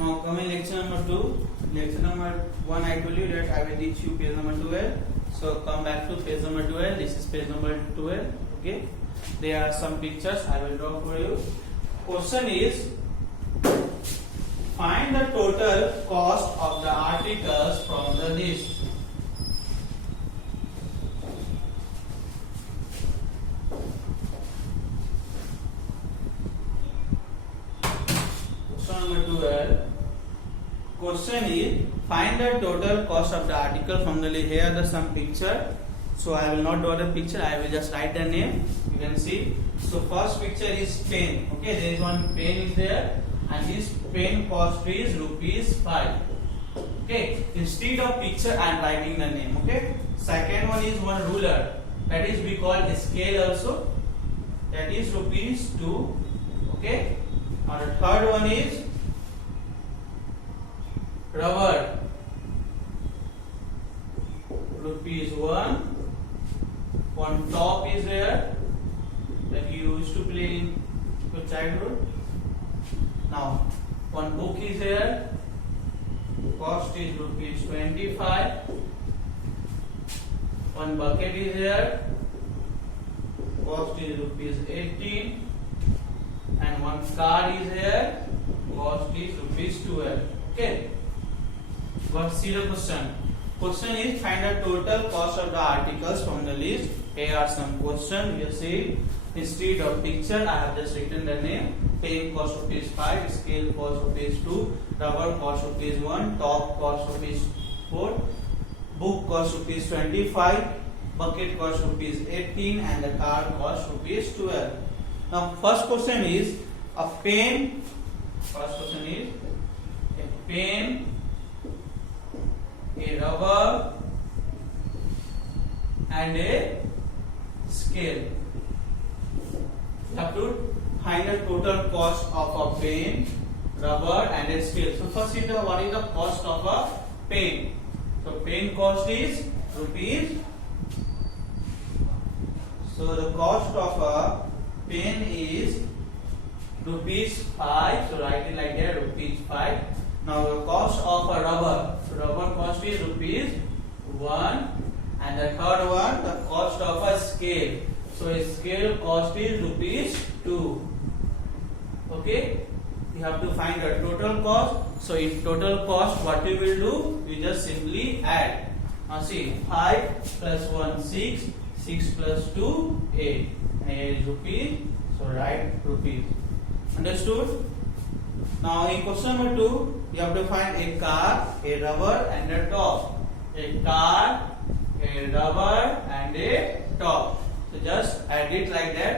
Now coming lecture number 2. Lecture number 1 I told you that I will teach you page number 12. So come back to page number 12. This is page number 12. Okay. There are some pictures I will draw for you. Question is, find the total cost of the articles from the list. Number 12. Question is, find the total cost of the article from the list. Here are the some picture. So I will not draw the picture. I will just write the name. You can see. So first picture is pen. Okay, there is one pen is there, and this pen cost is ₹5. Okay. Instead of picture, I am writing the name. Okay. Second one is one ruler. That is we call a scale also. That is ₹2. Okay. And the third one is rubber, ₹1. One top is there that you used to play in your childhood. Now one book is there, cost is ₹25. One bucket is there, cost is ₹18. And one car is here, cost is ₹12. Okay. But see the question. Question is, find the total cost of the articles from the list. Here are some questions. You see, instead of picture, I have just written the name. Pen cost ₹5, scale cost ₹2, rubber cost ₹1, top cost ₹4, book cost ₹25, bucket cost ₹18, and the car cost ₹12. Now, first question is a pen. First question is a pen, a rubber, and a scale. You have to find the total cost of a pen, rubber, and a scale. So first is what is the cost of a pen? So pen cost is rupees. So the cost of a pen is ₹5. So write it like that, ₹5. Now the cost of a rubber. So rubber cost is ₹1. And the third one, the cost of a scale. So a scale cost is ₹2. Okay. You have to find the total cost. So in total cost, what you will do? You just simply add. Now see, 5 plus 1 6, 6 plus 2 8. And here is rupees. So write rupees. Understood? Now in question number 2, you have to find a car, a rubber, and a top. A car, a rubber, and a top. So just add it like that.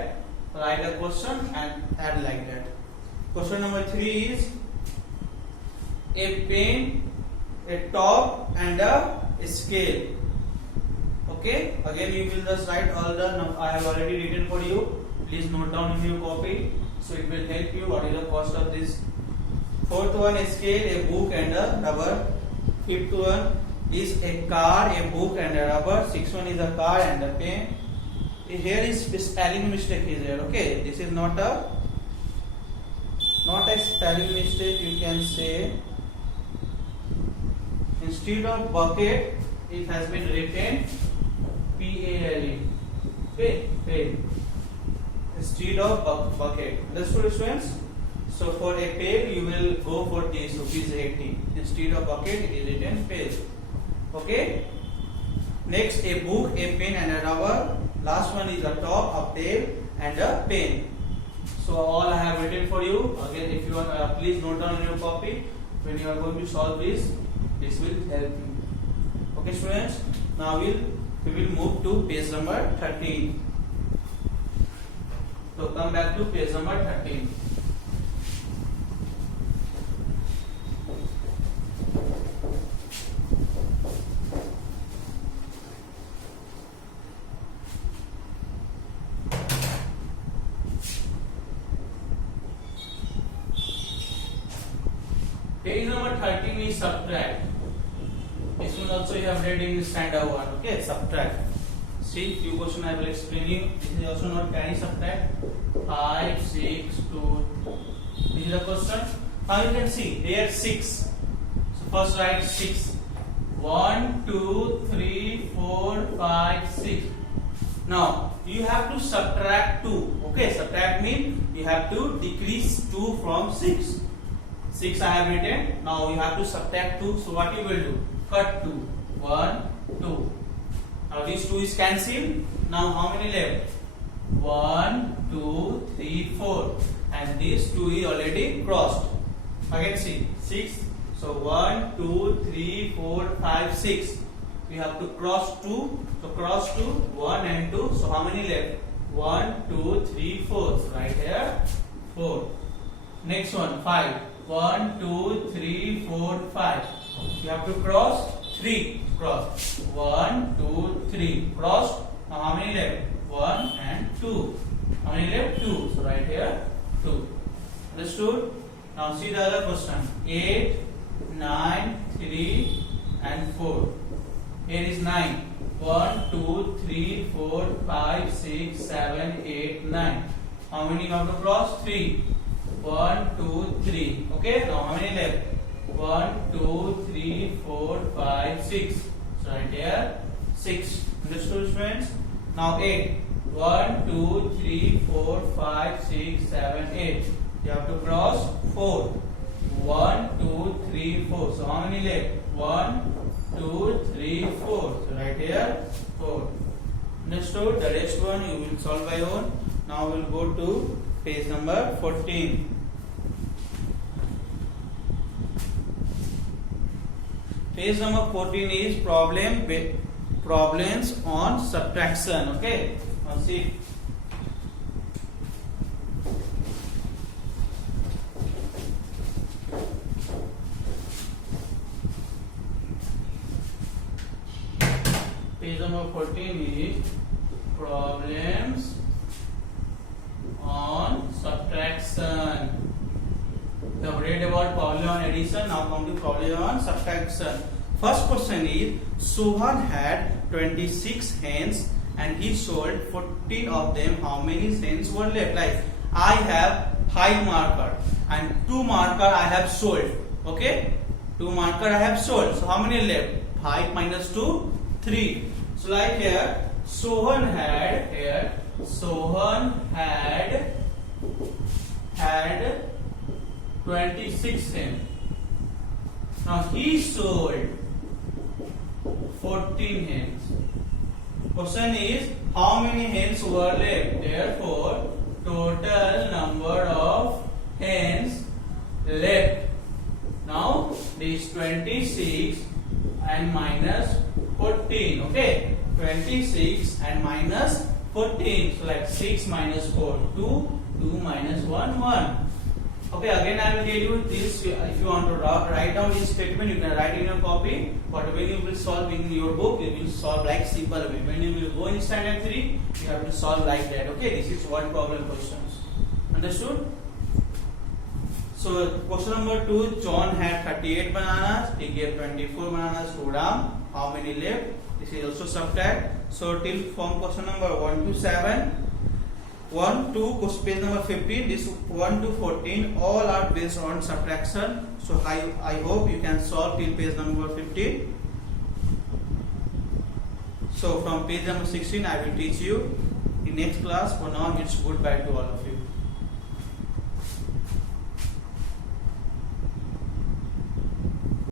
Write the question and add like that. Question number 3 is a pen, a top, and a scale. Okay. Again, you will just write all the I have already written for you. Please note down in your copy. So it will help you what is the cost of this. Fourth one is scale, a book, and a rubber. Fifth one is a car, a book, and a rubber. Sixth one is a car and a pen. Here is spelling mistake is there. Okay, this is not a spelling mistake. You can say instead of bucket, it has been written PALE. Okay, pail. Instead of bucket. Understood, students? So for a pail, you will go for this ₹80. Instead of bucket, it is written pail. Okay. Next, a book, a pen, and a rubber. Last one is a top, a pail, and a pen. So all I have written for you. Again, if you want, please note down in your copy. When you are going to solve this will help you. Okay, students. Now we will move to page number 13. So come back to page number 13. Page number 13 is subtract. This one also you have read in standard 1. Okay, subtract. See, few question I will explain you. This is also not carry subtract. 5, 6, 2. This is the question. Now you can see here 6. So first write 6. 1, 2, 3, 4, 5, 6. Now you have to subtract 2. Okay, subtract means you have to decrease 2 from 6. 6 I have written. Now you have to subtract 2. So what you will do? Cut 2. 1, 2. Now this 2 is cancelled. Now how many left? 1, 2, 3, 4. And this 2 is already crossed. Again see 6. So 1, 2, 3, 4, 5, 6. We have to cross 2. So cross 2, 1 and 2. So how many left? 1, 2, 3, 4. So right here 4. Next one 5. 1, 2, 3, 4, 5. You have to cross 3. Cross 1, 2, 3. Crossed. Now how many left? 1 and 2. How many left? 2. So right here 2. Understood? Now see the other question. 8, 9, 3 and 4. Here is 9. 1, 2, 3, 4, 5, 6, 7, 8, 9. How many you have to cross? 3. 1, 2, 3. Okay, now how many left? 1, 2, 3, 4, 5, 6. So right here 6. Understood, students? Now 8. 1, 2, 3, 4, 5, 6, 7, 8. You have to cross 4. 1, 2, 3, 4. So how many left? 1, 2, 3, 4. So right here 4. Understood? The next one you will solve by own. Now we will go to page number 14. Page number 14 is problems on subtraction. Okay. Now see. Page number 14 is problems on subtraction. We have read about problem on addition. Now come to problem on subtraction. First question is Sohan had 26 hens and he sold 14 of them. How many hens were left? Like I have 5 marker and 2 marker I have sold. Okay, 2 marker I have sold. So how many left? 5 minus 2, 3. So like here Sohan had 26 hens. Now he sold 14 hens. Question is how many hens were left? Therefore, total number of hens left. Now this 26 and minus 14. Okay, 26 and minus 14. So like 6 minus 4, 2, 2 minus 1, 1. Okay, again I will tell you this. If you want to write down this statement, you can write in your copy. But when you will solve in your book, you will solve like simple way. When you will go in standard 3, you have to solve like that. Okay, this is one problem questions. Understood? So question number 2, John had 38 bananas. He gave 24 bananas to Ram. How many left? This is also subtract. So till from question number 1 to 7. 1 to page number 15, this 1 to 14 all are based on subtraction. So I hope you can solve till page number 15. So from page number 16 I will teach you in next class. For now it's goodbye to all of you.